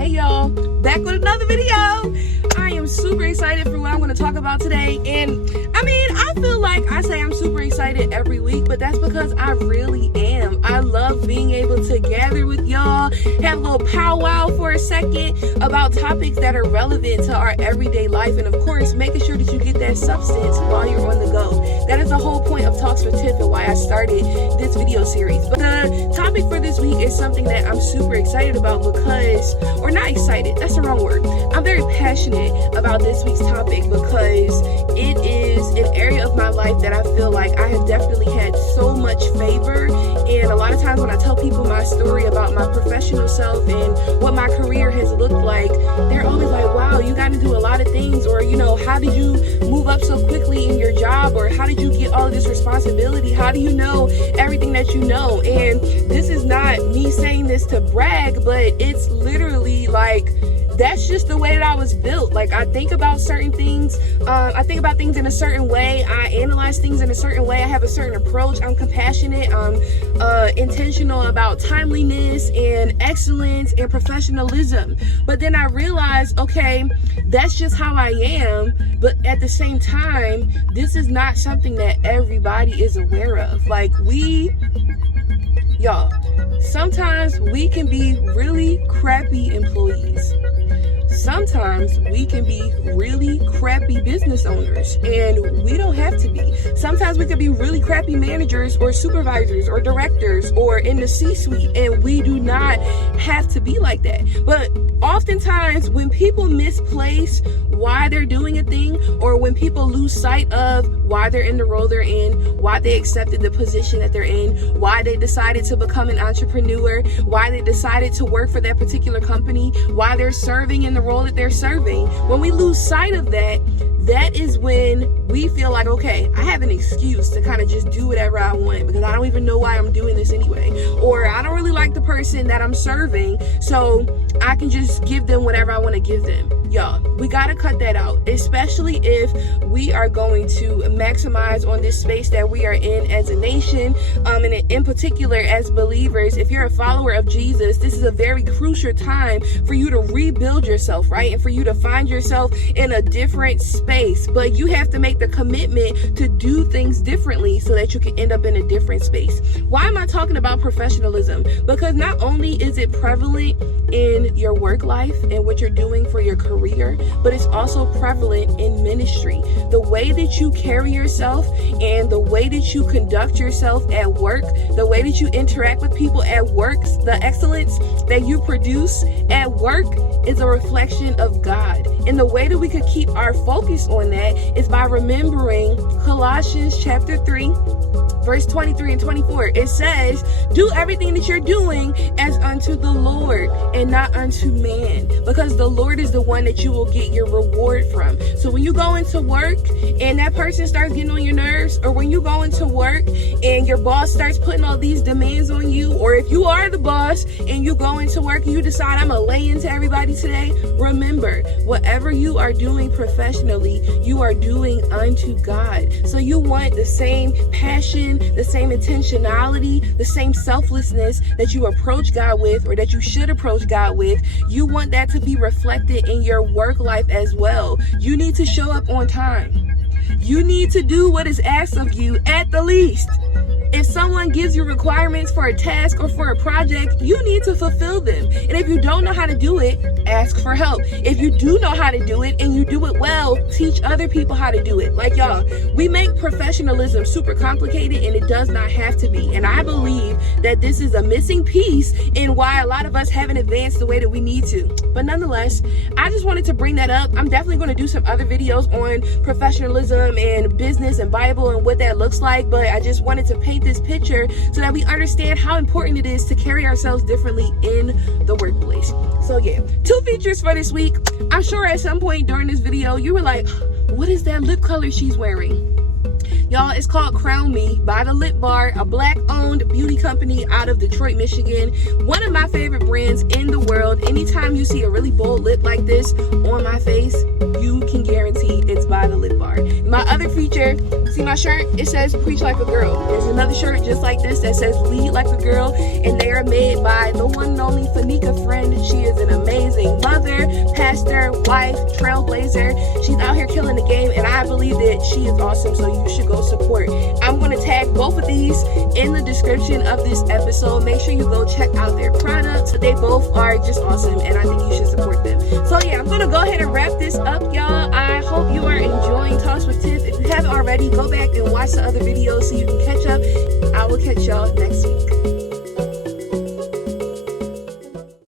Hey y'all, back with another video. I am super excited for what I'm going to talk about today. And I feel like I say I'm super excited every week, but that's because I really am. I love being able to gather with y'all, have a little powwow for a second about topics that are relevant to our everyday life, and of course making sure that you get that substance while you're on the go. That is the whole point of Talks for Tiff and why I started this video series. But the topic for this week is something that I'm super excited about because, or not excited, that's the wrong word. I'm very passionate about this week's topic because it is an area of my life that I feel like I have definitely had so much favor. And a lot of times when I tell people my story about my professional self and what my career has looked like, they're always like, wow, you got to do a lot of things, or how did you move up so quickly in your job, or how did you get all of this responsibility, how do you know everything that you know? And this is not me saying this to brag, but it's literally like, that's just the way that I was built. Like, I think about certain things. I think about things in a certain way. I analyze things in a certain way. I have a certain approach. I'm compassionate. I'm intentional about timeliness and excellence and professionalism. But then I realized, okay, that's just how I am. But at the same time, this is not something that everybody is aware of. Like, y'all, sometimes we can be really crappy employees. Sometimes we can be really crappy business owners, and we don't have to be. Sometimes we could be really crappy managers or supervisors or directors or in the C-suite, and we do not have to be like that. But oftentimes when people misplace why they're doing a thing, or when people lose sight of why they're in the role they're in, why they accepted the position that they're in, why they decided to become an entrepreneur, why they decided to work for that particular company, why they're serving in the role that they're serving, when we lose sight of that, that is when we feel like, okay, I have an excuse to kind of just do whatever I want because I don't even know why I'm doing this anyway. Or I don't really like the person that I'm serving, so I can just give them whatever I want to give them. Y'all, we got to cut that out, especially if we are going to maximize on this space that we are in as a nation, and in particular as believers. If you're a follower of Jesus, this is a very crucial time for you to rebuild yourself, right? And for you to find yourself in a different space. But you have to make the commitment to do things differently so that you can end up in a different space. Why am I talking about professionalism? Because not only is it prevalent in your work life and what you're doing for your career, but it's also prevalent in ministry. The way that you carry yourself and the way that you conduct yourself at work, the way that you interact with people at work, the excellence that you produce at work is a reflection of God. And the way that we could keep our focus on that is by remembering Colossians chapter 3, verse 23 and 24. It says, do everything that you're doing as unto the Lord and not unto man, because the Lord is the one that you will get your reward from. So when you go into work and that person starts getting on your nerves, or when you go into work and your boss starts putting all these demands on you, or if you are the boss and you go into work and you decide, I'm gonna lay into everybody today, remember, whatever you are doing professionally, you are doing unto God. So you want the same passion, the same intentionality, the same selflessness that you approach God with, or that you should approach God with. You want that to be reflected in your work life as well. You need to show up on time. You need to do what is asked of you at the least. If someone gives you requirements for a task or for a project, you need to fulfill them. And if you don't know how to do it, ask for help. If you do know how to do it and you do it well, teach other people how to do it. Like, y'all, we make professionalism super complicated, and it does not have to be. And I believe that this is a missing piece in why a lot of us haven't advanced the way that we need to. But nonetheless, I just wanted to bring that up. I'm definitely going to do some other videos on professionalism and business and Bible and what that looks like. But I just wanted to paint this picture so that we understand how important it is to carry ourselves differently in the workplace. So yeah, 2 features for this week. I'm sure at some point during this video you were like, what is that lip color she's wearing? Y'all, it's called Crown Me by The Lip Bar, a black-owned beauty company out of Detroit, Michigan. One of my favorite brands in the world. Anytime you see a really bold lip like this on my face, you can guarantee it's by The Lip Bar. My other feature, see my shirt? It says Preach Like a Girl. There's another shirt just like this that says Lead Like a Girl, and they are made by the one and only Fanika Friend. She is an amazing amazing mother, pastor, wife, trailblazer. She's out here killing the game, and I believe that she is awesome, so you should go support. I'm going to tag both of these in the description of this episode. Make sure you go check out their products. They both are just awesome, and I think you should support them. So yeah, I'm going to go ahead and wrap this up, y'all. I hope you are enjoying Talks with Tiff. If you haven't already, go back and watch the other videos so you can catch up. I will catch y'all next week.